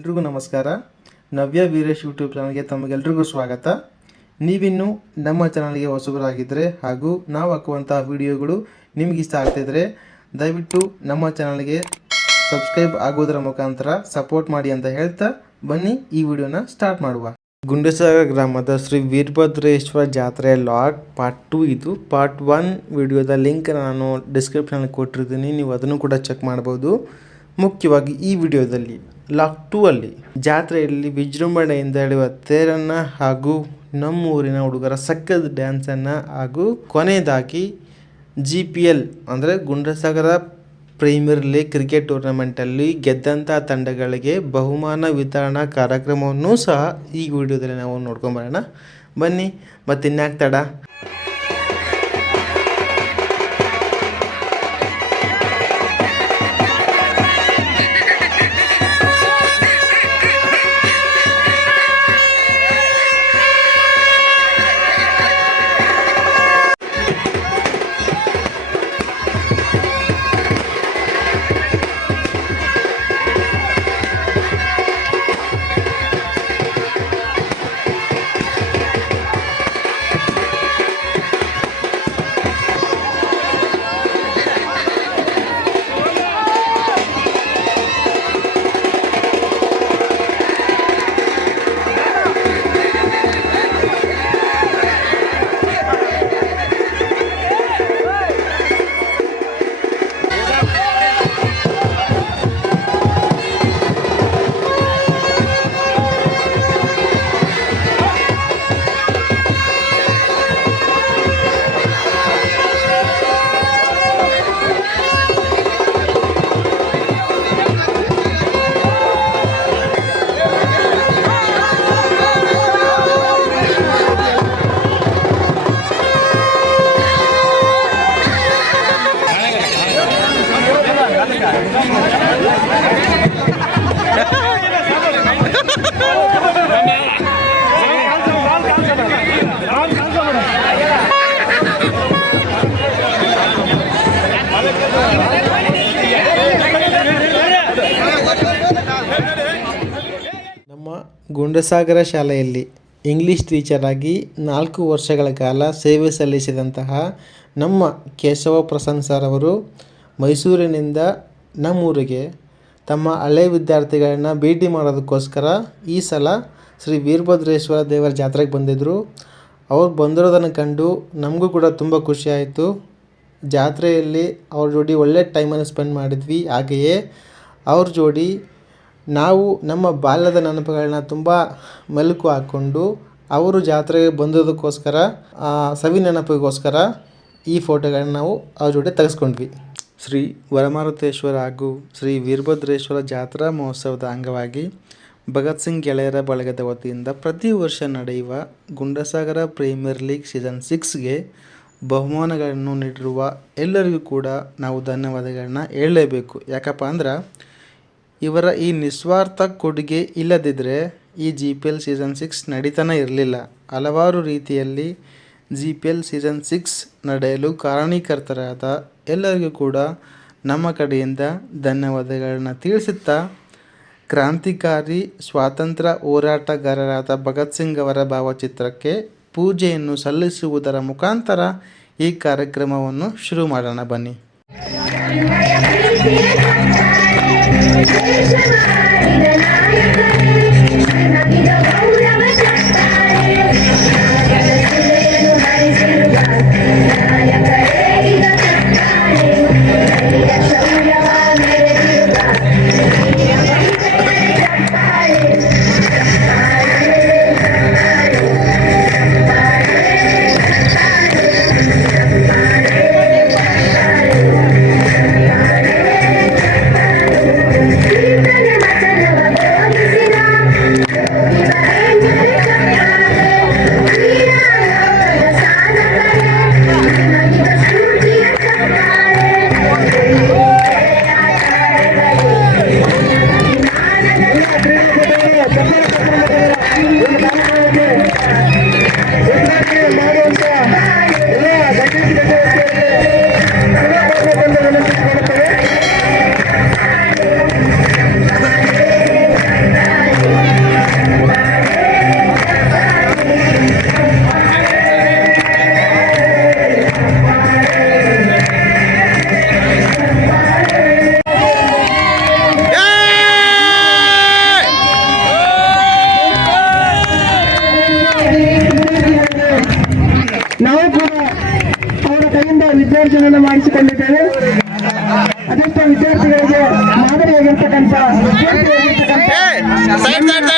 ಎಲ್ರಿಗೂ ನಮಸ್ಕಾರ. ನವ್ಯ ವೀರೇಶ್ ಯೂಟ್ಯೂಬ್ ಚಾನಲ್ಗೆ ತಮಗೆಲ್ರಿಗೂ ಸ್ವಾಗತ. ನೀವಿನ್ನು ನಮ್ಮ ಚಾನಲ್ಗೆ ಹೊಸಬರಾಗಿದ್ದರೆ ಹಾಗೂ ನಾವು ಹಾಕುವಂತಹ ವಿಡಿಯೋಗಳು ನಿಮ್ಗೆ ಇಷ್ಟ ಆಗ್ತಿದ್ರೆ ದಯವಿಟ್ಟು ನಮ್ಮ ಚಾನಲ್ಗೆ ಸಬ್ಸ್ಕ್ರೈಬ್ ಆಗೋದರ ಮುಖಾಂತರ ಸಪೋರ್ಟ್ ಮಾಡಿ ಅಂತ ಹೇಳ್ತಾ ಬನ್ನಿ, ಈ ವಿಡಿಯೋನ ಸ್ಟಾರ್ಟ್ ಮಾಡುವ. ಗುಂಡಸಾಗರ ಗ್ರಾಮದ ಶ್ರೀ ವೀರಭದ್ರೇಶ್ವರ ಜಾತ್ರೆ ಲಾಗ್ ಪಾರ್ಟ್ ಟು ಇದು. ಪಾರ್ಟ್ ಒನ್ ವಿಡಿಯೋದ ಲಿಂಕ್ ನಾನು ಡಿಸ್ಕ್ರಿಪ್ಷನಲ್ಲಿ ಕೊಟ್ಟಿರ್ತೀನಿ. ನೀವು ಅದನ್ನು ಕೂಡ ಚೆಕ್ ಮಾಡ್ಬೋದು. ಮುಖ್ಯವಾಗಿ ಈ ವಿಡಿಯೋದಲ್ಲಿ. ಲಾಕ್ ಟೂ ಅಲ್ಲಿ ಜಾತ್ರೆಯಲ್ಲಿ ವಿಜೃಂಭಣೆಯಿಂದ ಎಳೆಯುವ ತೇರನ್ನು ಹಾಗೂ ನಮ್ಮೂರಿನ ಹುಡುಗರ ಸಕ್ಕದ ಡ್ಯಾನ್ಸನ್ನು ಹಾಗೂ ಕೊನೆಯದಾಗಿ ಜಿ ಪಿ ಎಲ್ ಅಂದರೆ ಗುಂಡಸಾಗರ ಪ್ರೀಮಿಯರ್ ಲೀಗ್ ಕ್ರಿಕೆಟ್ ಟೂರ್ನಮೆಂಟಲ್ಲಿ ಗೆದ್ದಂಥ ತಂಡಗಳಿಗೆ ಬಹುಮಾನ ವಿತರಣಾ ಕಾರ್ಯಕ್ರಮವನ್ನು ಸಹ ಈ ವಿಡಿಯೋದಲ್ಲಿ ನಾವು ನೋಡ್ಕೊಂಬರೋಣ ಬನ್ನಿ ಮತ್ತೆ ಇನ್ಯಾಕೆ ತಡ? ಗುಂಡಸಾಗರ ಶಾಲೆಯಲ್ಲಿ ಇಂಗ್ಲಿಷ್ ಟೀಚರ್ ಆಗಿ ನಾಲ್ಕು ವರ್ಷಗಳ ಕಾಲ ಸೇವೆ ಸಲ್ಲಿಸಿದಂತಹ ನಮ್ಮ ಕೇಶವ ಪ್ರಸನ್ನ ಸರ್ ಅವರು ಮೈಸೂರಿನಿಂದ ನಮ್ಮೂರಿಗೆ ತಮ್ಮ ಹಳೆ ವಿದ್ಯಾರ್ಥಿಗಳನ್ನು ಭೇಟಿ ಮಾಡೋದಕ್ಕೋಸ್ಕರ ಈ ಸಲ ಶ್ರೀ ವೀರಭದ್ರೇಶ್ವರ ದೇವರ ಜಾತ್ರೆಗೆ ಬಂದಿದ್ದರು ಅವ್ರು ಬಂದಿರೋದನ್ನು ಕಂಡು ನಮಗೂ ಕೂಡ ತುಂಬ ಖುಷಿಯಾಯಿತು ಜಾತ್ರೆಯಲ್ಲಿ ಅವ್ರ ಜೋಡಿ ಒಳ್ಳೆ ಟೈಮನ್ನು ಸ್ಪೆಂಡ್ ಮಾಡಿದ್ವಿ. ಹಾಗೆಯೇ ಅವ್ರ ಜೋಡಿ ನಾವು ನಮ್ಮ ಬಾಲ್ಯದ ನೆನಪುಗಳನ್ನ ತುಂಬ ಮೆಲುಕು ಹಾಕ್ಕೊಂಡು ಅವರು ಜಾತ್ರೆಗೆ ಬಂದದಕ್ಕೋಸ್ಕರ ಆ ಸವಿ ನೆನಪಿಗೋಸ್ಕರ ಈ ಫೋಟೋಗಳನ್ನ ನಾವು ಅವ್ರ ಜೊತೆ ತೆಗೆಸ್ಕೊಂಡ್ವಿ. ಶ್ರೀ ವರಮಾರುತೇಶ್ವರ ಹಾಗೂ ಶ್ರೀ ವೀರಭದ್ರೇಶ್ವರ ಜಾತ್ರಾ ಮಹೋತ್ಸವದ ಅಂಗವಾಗಿ ಭಗತ್ ಸಿಂಗ್ ಗೆಳೆಯರ ಬಳಗದ ವತಿಯಿಂದ ಪ್ರತಿ ವರ್ಷ ನಡೆಯುವ ಗುಂಡಸಾಗರ ಪ್ರೀಮಿಯರ್ ಲೀಗ್ ಸೀಸನ್ ಸಿಕ್ಸ್ಗೆ ಬಹುಮಾನಗಳನ್ನು ನೀಡಿರುವ ಎಲ್ಲರಿಗೂ ಕೂಡ ನಾವು ಧನ್ಯವಾದಗಳನ್ನ ಹೇಳಲೇಬೇಕು. ಯಾಕಪ್ಪ ಅಂದ್ರೆ ಇವರ ಈ ನಿಸ್ವಾರ್ಥ ಕೊಡುಗೆ ಇಲ್ಲದಿದ್ದರೆ ಈ G P L season six ನಡೀತಾನೆ ಇರಲಿಲ್ಲ. ಹಲವಾರು ರೀತಿಯಲ್ಲಿ G P L season six ನಡೆಯಲು ಕಾರಣೀಕರ್ತರಾದ ಎಲ್ಲರಿಗೂ ಕೂಡ ನಮ್ಮ ಕಡೆಯಿಂದ ಧನ್ಯವಾದಗಳನ್ನು ತಿಳಿಸುತ್ತಾ ಕ್ರಾಂತಿಕಾರಿ ಸ್ವಾತಂತ್ರ್ಯ ಹೋರಾಟಗಾರರಾದ ಭಗತ್ ಸಿಂಗ್ ಅವರ ಭಾವಚಿತ್ರಕ್ಕೆ ಪೂಜೆಯನ್ನು ಸಲ್ಲಿಸುವುದರ ಮುಖಾಂತರ ಈ ಕಾರ್ಯಕ್ರಮವನ್ನು ಶುರು ಮಾಡೋಣ ಬನ್ನಿ. Deixa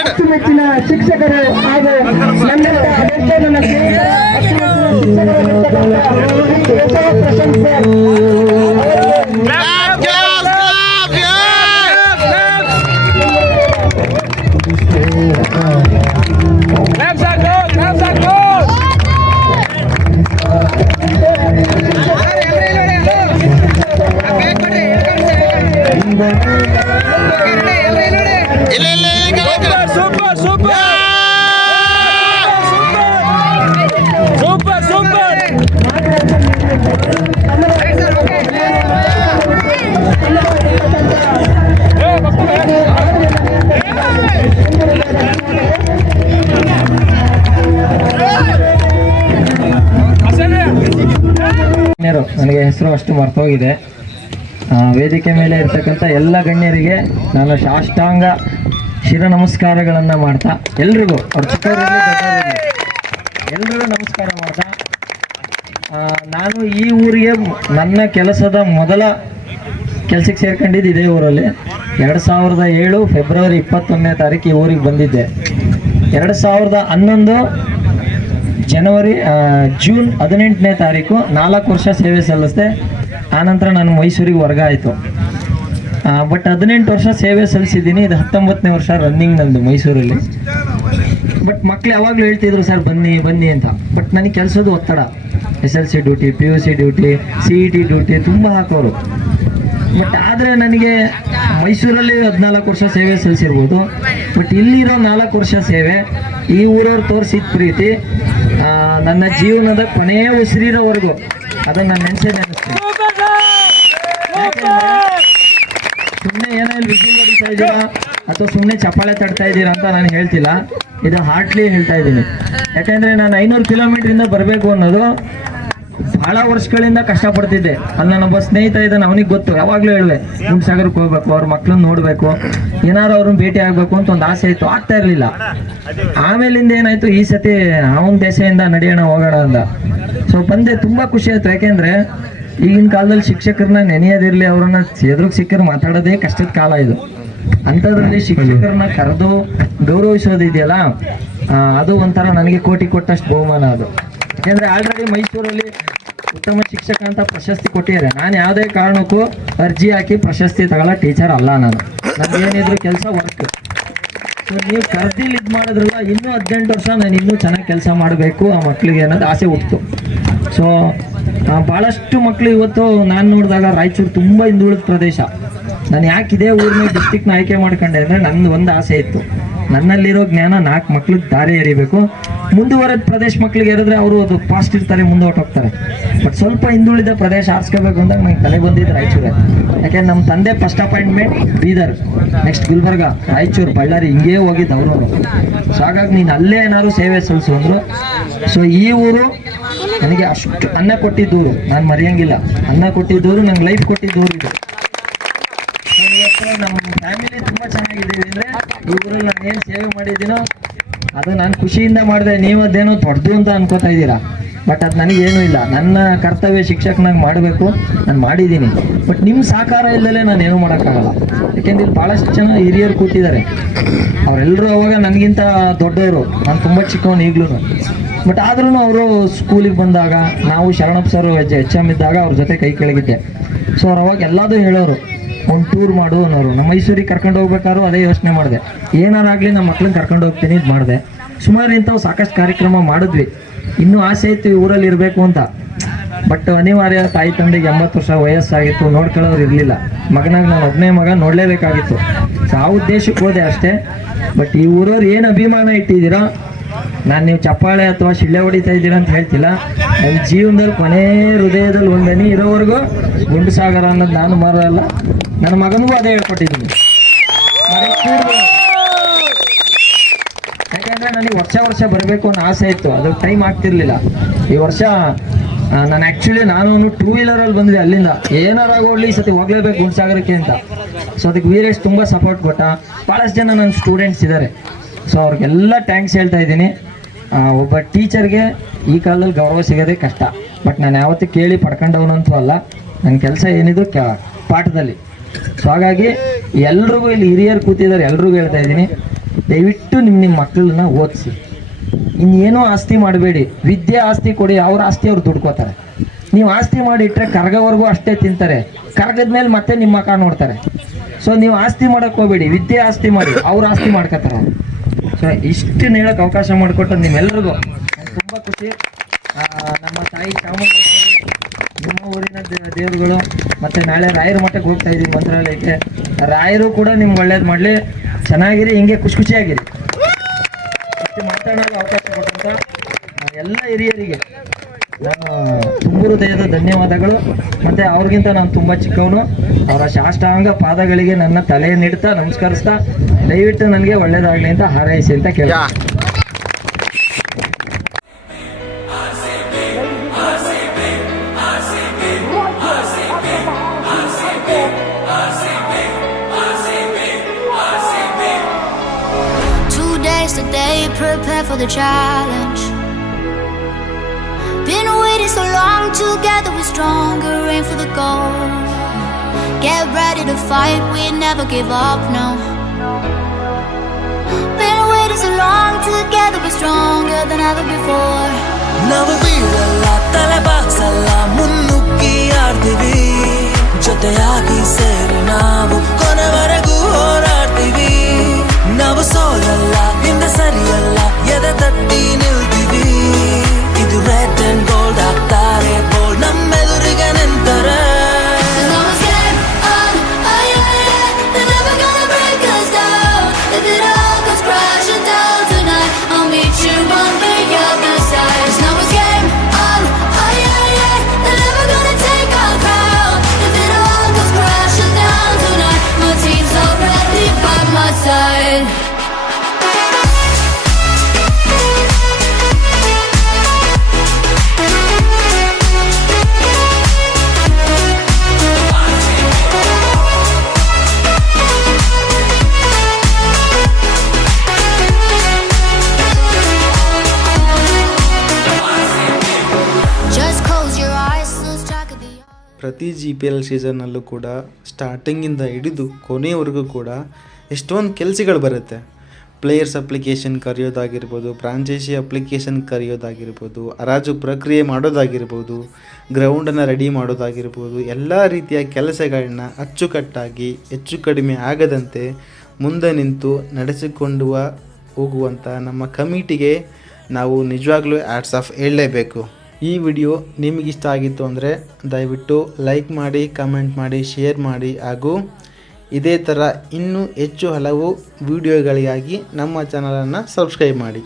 ಅಚ್ಚುಮೆಚ್ಚಿನ ಶಿಕ್ಷಕರು ಹಾಗೂ ನನ್ನೆಲ್ಲ ಹೆಸರು ಅಷ್ಟು ಮರ್ತೋಗಿದೆ. ವೇದಿಕೆ ಮೇಲೆ ಇರ್ತಕ್ಕಂಥ ಎಲ್ಲ ಗಣ್ಯರಿಗೆ ನಾನು ಸಾಷ್ಟಾಂಗ ಶಿರ ನಮಸ್ಕಾರಗಳನ್ನು ಮಾಡ್ತಾ ಎಲ್ರಿಗೂ, ಅವ್ರ ಚಿಕ್ಕವರಿರಲಿ ದೊಡ್ಡವರಿರಲಿ, ಎಲ್ರಿಗೂ ನಮಸ್ಕಾರ ಮಾಡ್ತಾ. ನಾನು ಈ ಊರಿಗೆ ನನ್ನ ಕೆಲಸದ ಮೊದಲ ಕೆಲಸಕ್ಕೆ ಸೇರ್ಕೊಂಡಿದ್ದು ಇದೇ ಊರಲ್ಲಿ. ಎರಡು ಸಾವಿರದ ಏಳು ಫೆಬ್ರವರಿ ಇಪ್ಪತ್ತೊಂದನೇ ತಾರೀಕು ಈ ಊರಿಗೆ ಬಂದಿದ್ದೆ. ಎರಡು ಸಾವಿರದ ಹನ್ನೊಂದು ಜನವರಿ ಜೂನ್ ಹದಿನೆಂಟನೇ ತಾರೀಕು ನಾಲ್ಕು ವರ್ಷ ಸೇವೆ ಸಲ್ಲಿಸಿದೆ, ಆನಂತರ ನಾನು ಮೈಸೂರಿಗೆ ವರ್ಗ ಆಯಿತು ಬಟ್ ಹದಿನೆಂಟು ವರ್ಷ ಸೇವೆ ಸಲ್ಲಿಸಿದ್ದೀನಿ, ಇದು ಹತ್ತೊಂಬತ್ತನೇ ವರ್ಷ ರನ್ನಿಂಗ್ ನಂದು ಮೈಸೂರಲ್ಲಿ. ಬಟ್ ಮಕ್ಳು ಯಾವಾಗಲೂ ಹೇಳ್ತಿದ್ರು, ಸರ್, ಬನ್ನಿ ಬನ್ನಿ ಅಂತ. ಬಟ್ ನನಗೆ ಕೆಲಸದ ಒತ್ತಡ. S L C duty, P U C duty, C E T duty, ತುಂಬ ಹಾಕೋರು. ಬಟ್ ಆದರೆ ನನಗೆ ಮೈಸೂರಲ್ಲಿ ಹದಿನಾಲ್ಕು ವರ್ಷ ಸೇವೆ ಸಲ್ಲಿಸಿರ್ಬೋದು. ಬಟ್ ಇಲ್ಲಿರೋ ನಾಲ್ಕು ವರ್ಷ ಸೇವೆ ಈ ಊರವ್ರು ತೋರಿಸಿದ ಪ್ರೀತಿ ನನ್ನ ಜೀವನದ ಕೊನೆಯ ಉಸಿರಿರೋವರೆಗೂ ಅದನ್ನು ನಾನು ನೆನೆಸೇ ನೆನೆಸ್ತೀನಿ. ಸುಮ್ಮನೆ ಏನೋ ಇಲ್ಲಿ ವಿಜಿಲ್ ಹೊಡಿತಾ ಇದ್ದೀರಾ ಅಥವಾ ಸುಮ್ಮನೆ ಚಪ್ಪಾಳೆ ತಡ್ತಾ ಇದ್ದೀರಾ ಅಂತ ನಾನು ಹೇಳ್ತಿಲ್ಲ. ಇದು ಹಾರ್ಟ್ಲಿ ಹೇಳ್ತಾ ಇದ್ದೀನಿ ಯಾಕಂದ್ರೆ ನಾನು ಐನೂರು ಕಿಲೋಮೀಟ್ರಿಂದ ಬರಬೇಕು ಅನ್ನೋದು ಬಹಳ ವರ್ಷಗಳಿಂದ ಕಷ್ಟಪಡ್ತಿದ್ದೆ. ಅಲ್ಲಿ ನನ್ನೊಬ್ಬ ಸ್ನೇಹಿತ ಇದ್ದಾನೆ, ಅವನಿಗೆ ಗೊತ್ತು. ಯಾವಾಗಲೂ ಹೇಳುವೆ ಗುಂಡ್ಸಾಗರಕ್ಕೆ ಹೋಗ್ಬೇಕು, ಅವ್ರ ಮಕ್ಳನ್ನ ನೋಡಬೇಕು. ಏನಾರು ಅವ್ರನ್ನ ಭೇಟಿ ಆಗಬೇಕು ಅಂತ ಒಂದು ಆಸೆ ಇತ್ತು. ಆಗ್ತಾ ಇರಲಿಲ್ಲ. ಆಮೇಲಿಂದ ಏನಾಯ್ತು, ಈ ಸತಿ ಅವನ ದೇಶದಿಂದ ನಡೆಯೋಣ, ಹೋಗೋಣ ಅಂದ. ಸೊ ಬಂದೆ. ತುಂಬಾ ಖುಷಿ ಆಯ್ತು. ಯಾಕೆಂದ್ರೆ, ಈಗಿನ ಕಾಲದಲ್ಲಿ ಶಿಕ್ಷಕರನ್ನ ನೆನೆಯೋದಿರ್ಲಿ, ಅವ್ರನ್ನ ಎದುರಿಗೆ ಸಿಕ್ಕರು ಮಾತಾಡೋದೇ ಕಷ್ಟದ ಕಾಲ ಇದು. ಅಂಥದ್ರಲ್ಲಿ ಶಿಕ್ಷಕರನ್ನ ಕರೆದು ಗೌರವಿಸೋದಿದೆಯಲ್ಲ ಅದು ಒಂಥರ ನನಗೆ ಕೋಟಿ ಕೊಟ್ಟಷ್ಟು ಬಹುಮಾನ ಅದು. ಯಾಕೆಂದ್ರೆ ಆಲ್ರೆಡಿ ಮೈಸೂರಲ್ಲಿ ಉತ್ತಮ ಶಿಕ್ಷಕ ಅಂತ ಪ್ರಶಸ್ತಿ ಕೊಟ್ಟಿದ್ದಾರೆ. ನಾನು ಯಾವುದೇ ಕಾರಣಕ್ಕೂ ಅರ್ಜಿ ಹಾಕಿ ಪ್ರಶಸ್ತಿ ತಗೊಳ್ಳೋ ಟೀಚರ್ ಅಲ್ಲ ನಾನು. ನನಗೇನಿದ್ರು ಕೆಲಸ ವರ್ಕ್ ಸೊ ನೀವು ಕರ್ದಿಲ್ ಇದು ಮಾಡಿದ್ರಲ್ಲ ಇನ್ನೂ ಹದಿನೆಂಟು ವರ್ಷ ನಾನು ಇನ್ನೂ ಚೆನ್ನಾಗಿ ಕೆಲಸ ಮಾಡಬೇಕು. ಆ ಮಕ್ಕಳಿಗೆ ಅನ್ನೋದು ಆಸೆ ಹುಟ್ಟಿತು ಸೊ ಭಾಳಷ್ಟು ಮಕ್ಕಳು ಇವತ್ತು ನಾನು ನೋಡಿದಾಗ ರಾಯಚೂರು ತುಂಬ ಹಿಂದುಳಿದ ಪ್ರದೇಶ. ನಾನು ಯಾಕೆ ಇದೇ ಊರಿನ ಡಿಸ್ಟಿಕ್ನ ಆಯ್ಕೆ ಮಾಡ್ಕೊಂಡೆ ಅಂದರೆ ನಂದು ಒಂದು ಆಸೆ ಇತ್ತು. ನನ್ನಲ್ಲಿರೋ ಜ್ಞಾನ ನಾಲ್ಕು ಮಕ್ಳಿಗೆ ದಾರಿ ಎರಿಬೇಕು. ಮುಂದುವರೆದ ಪ್ರದೇಶ ಮಕ್ಕಳಿಗೆ ಹೇಳಿದ್ರೆ ಅವರು ಅದು ಫಾಸ್ಟ್ ಇರ್ತಾರೆ ಮುಂದೆ ಹೊಟ್ಟೋಗ್ತಾರೆ ಬಟ್ ಸ್ವಲ್ಪ ಹಿಂದುಳಿದ ಪ್ರದೇಶ ಆರಿಸ್ಕೋಬೇಕು ಅಂದಾಗ ನಂಗೆ ತಲೆ ಬಂದಿದ್ದು ರಾಯಚೂರೇ. ಯಾಕೆಂದ್ರೆ ನಮ್ಮ ತಂದೆ first appointment Bidar next Gulbarga, Raichur, Ballari, ಹಿಂಗೇ ಹೋಗಿದ್ದು ಅವರು ಸೊ ಹಾಗಾಗಿ ನೀನು ಅಲ್ಲೇ ಏನಾದ್ರು ಸೇವೆ ಸಲ್ಲಿಸು ಅಂದರು. ಸೊ ಈ ಊರು ನನಗೆ ಅಷ್ಟು ಅನ್ನ ಕೊಟ್ಟಿದ್ದೂರು ನಾನು ಮರೆಯಂಗಿಲ್ಲ. ಅನ್ನ ಕೊಟ್ಟಿದ್ದೂರು ನಂಗೆ ಲೈಫ್ ಕೊಟ್ಟಿದ್ದೂರು ಇದು. ನಮ್ಮ ಫ್ಯಾಮಿಲಿ ತುಂಬ ಚೆನ್ನಾಗಿದ್ದೀವಿ ಅಂದರೆ ಊರಲ್ಲಿ ನಾನು ಏನು ಸೇವೆ ಮಾಡಿದ್ದೀನೋ ಅದು ನಾನು ಖುಷಿಯಿಂದ ಮಾಡಿದೆ, ನೀವು ಅದೇನೋ ದೊಡ್ಡದು ಅಂತ ಅನ್ಕೋತಾ ಇದ್ದೀರಾ? ಬಟ್ ಅದು ನನಗೇನು ಇಲ್ಲ. ನನ್ನ ಕರ್ತವ್ಯ ಶಿಕ್ಷಕನಾಗಿ ಮಾಡಬೇಕು. ನಾನು ಮಾಡಿದ್ದೀನಿ. ಬಟ್ ನಿಮ್ಮ ಸಹಕಾರ ಇಲ್ಲದಲ್ಲೇ ನಾನು ಏನೂ ಮಾಡೋಕ್ಕಾಗಲ್ಲ. ಯಾಕೆಂದ್ರೆ ಇಲ್ಲಿ ಭಾಳಷ್ಟು ಜನ ಹಿರಿಯರು ಕೂತಿದ್ದಾರೆ. ಅವರೆಲ್ಲರೂ ಅವಾಗ ನನಗಿಂತ ದೊಡ್ಡವರು ನಾನು ತುಂಬ ಚಿಕ್ಕವನು ಈಗಲೂ ಬಟ್ ಆದ್ರೂ ಅವರು ಸ್ಕೂಲಿಗೆ ಬಂದಾಗ, ನಾವು ಶರಣಪ್ಪ ಸರ್ ಎಚ್ ಎಂ ಇದ್ದಾಗ ಅವ್ರ ಜೊತೆ ಕೈ ಕೆಳಗಿದ್ದೆ. ಸೊ ಅವ್ರು ಅವಾಗ ಎಲ್ಲದೂ ಹೇಳೋರು. ಒಂದು ಟೂರ್ ಮಾಡು ಅನ್ನೋರು ನಮ್ಮ ಮೈಸೂರಿಗೆ ಕರ್ಕೊಂಡು ಹೋಗ್ಬೇಕಾದ್ರು ಅದೇ ಯೋಚನೆ ಮಾಡಿದೆ. ಏನಾರಾಗಲಿ ನಮ್ಮ ಮಕ್ಳನ್ನ ಕರ್ಕೊಂಡು ಹೋಗ್ತೀನಿ ಇದು ಮಾಡಿದೆ. ಸುಮಾರು ಇಂಥವು ಸಾಕಷ್ಟು ಕಾರ್ಯಕ್ರಮ ಮಾಡಿದ್ವಿ. ಇನ್ನೂ ಆಸೆ ಇತ್ತು ಊರಲ್ಲಿ ಇರಬೇಕು ಅಂತ. ಬಟ್ ಅನಿವಾರ್ಯ ತಾಯಿ ತಂದೆಗೆ ಎಂಬತ್ತು ವರ್ಷ ವಯಸ್ಸಾಗಿತ್ತು, ನೋಡ್ಕೊಳ್ಳೋರು ಇರಲಿಲ್ಲ. ಮಗನಾಗ ನಾನು ಒಬ್ಬನೇ ಮಗ ನೋಡಲೇಬೇಕಾಗಿತ್ತು. ಸೊ ಆ ಉದ್ದೇಶಕ್ಕೆ ಹೋದೆ ಅಷ್ಟೇ. ಬಟ್ ಈ ಊರವ್ರು ಏನು ಅಭಿಮಾನ ಇಟ್ಟಿದ್ದೀರಾ ನಾನು ನೀವು ಚಪ್ಪಾಳೆ ಅಥವಾ ಶಿಳ್ಳೆ ಹೊಡಿತಾ ಇದ್ದೀರಾ ಅಂತ ಹೇಳ್ತಿಲ್ಲ. ನನ್ನ ಜೀವನದಲ್ಲಿ ಕೊನೆ ಹೃದಯದಲ್ಲಿ ಒಂದನಿ ಇರೋವರೆಗೂ ಗುಂಡು ಸಾಗರ ಅನ್ನೋದು ನಾನು ಮರಲ್ಲ. ನನ್ನ ಮಗನಿಗೂ ಅದೇ ಹೇಳ್ಕೊಟ್ಟಿದ್ದೀನಿ. ಯಾಕಂದ್ರೆ ನನಗೆ ವರ್ಷ ವರ್ಷ ಬರಬೇಕು ಅನ್ನೋ ಆಸೆ ಇತ್ತು. ಅದು ಟೈಮ್ ಆಗ್ತಿರ್ಲಿಲ್ಲ. ಈ ವರ್ಷ ನಾನು ಆ್ಯಕ್ಚುಲಿ ನಾನು ಟೂ ವೀಲರಲ್ಲಿ ಬಂದಿದ್ದೆ ಅಲ್ಲಿಂದ. ಏನಾರಾಗೋಗ್ಲಿ ಈ ಸತಿ ಹೋಗ್ಲೇಬೇಕು ಗುಂಡ್ಸಾಗರಕ್ಕೆ ಅಂತ. ಸೊ ಅದಕ್ಕೆ ವೀರೇಶ್ ತುಂಬ ಸಪೋರ್ಟ್ ಕೊಟ್ಟ. ಭಾಳಷ್ಟು ಜನ ನನ್ನ ಸ್ಟೂಡೆಂಟ್ಸ್ ಇದ್ದಾರೆ. ಸೊ ಅವ್ರಿಗೆಲ್ಲ ಥ್ಯಾಂಕ್ಸ್ ಹೇಳ್ತಾ ಇದ್ದೀನಿ. ಒಬ್ಬ ಟೀಚರ್ಗೆ ಈ ಕಾಲದಲ್ಲಿ ಗೌರವ ಸಿಗೋದೇ ಕಷ್ಟ. ಬಟ್ ನಾನು ಯಾವತ್ತೂ ಕೇಳಿ ಪಡ್ಕೊಂಡವನಂತೂ ಅಲ್ಲ. ನನ್ನ ಕೆಲಸ ಏನಿದು ಕೆ, ಪಾಠದಲ್ಲಿ. ಸೊ ಹಾಗಾಗಿ ಎಲ್ರಿಗೂ ಇಲ್ಲಿ ಹಿರಿಯರು ಕೂತಿದ್ದಾರೆ, ಎಲ್ರಿಗೂ ಹೇಳ್ತಾ ಇದ್ದೀನಿ. ದಯವಿಟ್ಟು ನಿಮ್ಮ ನಿಮ್ಮ ಮಕ್ಕಳನ್ನ ಓದಿಸಿ. ಇನ್ನೇನೂ ಆಸ್ತಿ ಮಾಡಬೇಡಿ. ವಿದ್ಯೆ ಆಸ್ತಿ ಕೊಡಿ, ಅವ್ರ ಆಸ್ತಿ ಅವ್ರು ದುಡ್ಕೋತಾರೆ. ನೀವು ಆಸ್ತಿ ಮಾಡಿಟ್ರೆ ಕರ್ಗವರೆಗೂ ಅಷ್ಟೇ ತಿಂತಾರೆ. ಕರ್ಗದ ಮೇಲೆ ಮತ್ತೆ ನಿಮ್ಮ ಮಕ್ಕ ನೋಡ್ತಾರೆ. ಸೊ ನೀವು ಆಸ್ತಿ ಮಾಡೋಕ್ಕೆ ಹೋಗಬೇಡಿ. ವಿದ್ಯೆ ಆಸ್ತಿ ಮಾಡಿ, ಅವ್ರ ಆಸ್ತಿ ಮಾಡ್ಕೋತಾರೆ ಸೊ ಇಷ್ಟು ಹೇಳಕ್ ಅವಕಾಶ ಮಾಡಿಕೊಟ್ಟು ನಿಮ್ಮೆಲ್ಲರಿಗೂ ತುಂಬ ಖುಷಿ. ನಮ್ಮ ತಾಯಿ ಚಾಮುಂಡೇಶ್ವರಿ, ನಿಮ್ಮ ಊರಿನ ದೇವರುಗಳು ಮತ್ತೆ ನಾಳೆ ರಾಯರ ಮಠಕ್ಕೆ ಹೋಗ್ತಾ ಇದ್ದೀವಿ ಮಂತ್ರಾಲಯಕ್ಕೆ. ರಾಯರು ಕೂಡ ನಿಮ್ಗೆ ಒಳ್ಳೇದು ಮಾಡಲಿ. ಚೆನ್ನಾಗಿರಿ, ಹಿಂಗೆ ಖುಷಿ ಖುಷಿಯಾಗಿರಿ. ಮಾತಾಡೋದು ಅವಕಾಶ ಕೊಟ್ಟಂತ ಎಲ್ಲ ಹಿರಿಯರಿಗೆ ನಾನು ತುಂಬ ಹೃದಯದ ಧನ್ಯವಾದಗಳು. ಮತ್ತೆ ಅವ್ರಿಗಿಂತ ನಾನು ತುಂಬ ಚಿಕ್ಕವನು. ಅವರ ಶಾಷ್ಟಾಂಗ ಪಾದಗಳಿಗೆ ನನ್ನ ತಲೆಯನ್ನಿಡ್ತಾ ನಮಸ್ಕರಿಸ್ತಾ ದಯವಿಟ್ಟು ನನಗೆ ಒಳ್ಳೇದಾಗಲಿ ಅಂತ ಹಾರೈಸಿ ಅಂತ ಕೇಳ prepare for the challenge. so long, together we're stronger, aim for the goal. Get ready to fight, we never give up, no. Been waiting so long, together we're stronger than ever before. ನಾವು ಬೀಳಲ್ಲ ತಲೆ ಬಾಗ್ಸಲ್ಲ ಮುನ್ನುಗ್ಗಿ ಆಡ್ತೀವಿ ಜೊತೆಯಾಗಿ ಸೇರಿ ನಾವು ಕೊನೆವರೆಗೂ ಹೋರಾಡ್ತೀವಿ ನಾವು ಸೋಲಲ್ಲ ಹಿಂದೆ ಸರಿಯಲ್ಲ ಎದೆ ತಟ್ಟಿ ಪ್ರತಿ ಜಿ ಪಿ ಎಲ್ ಸೀಸನ್ನಲ್ಲೂ ಕೂಡ ಸ್ಟಾರ್ಟಿಂಗಿಂದ ಹಿಡಿದು ಕೊನೆಯವರೆಗೂ ಕೂಡ ಎಷ್ಟೊಂದು ಕೆಲಸಗಳು ಬರುತ್ತೆ. ಪ್ಲೇಯರ್ಸ್ ಅಪ್ಲಿಕೇಶನ್ ಕರೆಯೋದಾಗಿರ್ಬೋದು ಫ್ರಾಂಚೈಸಿ ಅಪ್ಲಿಕೇಶನ್ ಕರೆಯೋದಾಗಿರ್ಬೋದು, ಹರಾಜು ಪ್ರಕ್ರಿಯೆ ಮಾಡೋದಾಗಿರ್ಬೋದು ಗ್ರೌಂಡನ್ನು ರೆಡಿ ಮಾಡೋದಾಗಿರ್ಬೋದು, ಎಲ್ಲ ರೀತಿಯ ಕೆಲಸಗಳನ್ನ ಅಚ್ಚುಕಟ್ಟಾಗಿ, ಹೆಚ್ಚು ಕಡಿಮೆ ಆಗದಂತೆ ಮುಂದೆ ನಿಂತು ನಡೆಸಿಕೊಂಡು ಹೋಗುವಂಥ ನಮ್ಮ ಕಮಿಟಿಗೆ ನಾವು ನಿಜವಾಗ್ಲೂ ಆ್ಯಡ್ಸ್ ಆಫ್ ಹೇಳಲೇಬೇಕು. ಈ ವಿಡಿಯೋ ನಿಮಗಿಷ್ಟ ಆಗಿತ್ತು ಅಂದರೆ ದಯವಿಟ್ಟು ಲೈಕ್ ಮಾಡಿ, ಕಮೆಂಟ್ ಮಾಡಿ, ಶೇರ್ ಮಾಡಿ ಹಾಗೂ ಇದೇ ಥರ ಇನ್ನೂ ಹೆಚ್ಚು ಹಲವು ವಿಡಿಯೋಗಳಿಗಾಗಿ ನಮ್ಮ ಚಾನಲನ್ನು ಸಬ್ಸ್ಕ್ರೈಬ್ ಮಾಡಿ.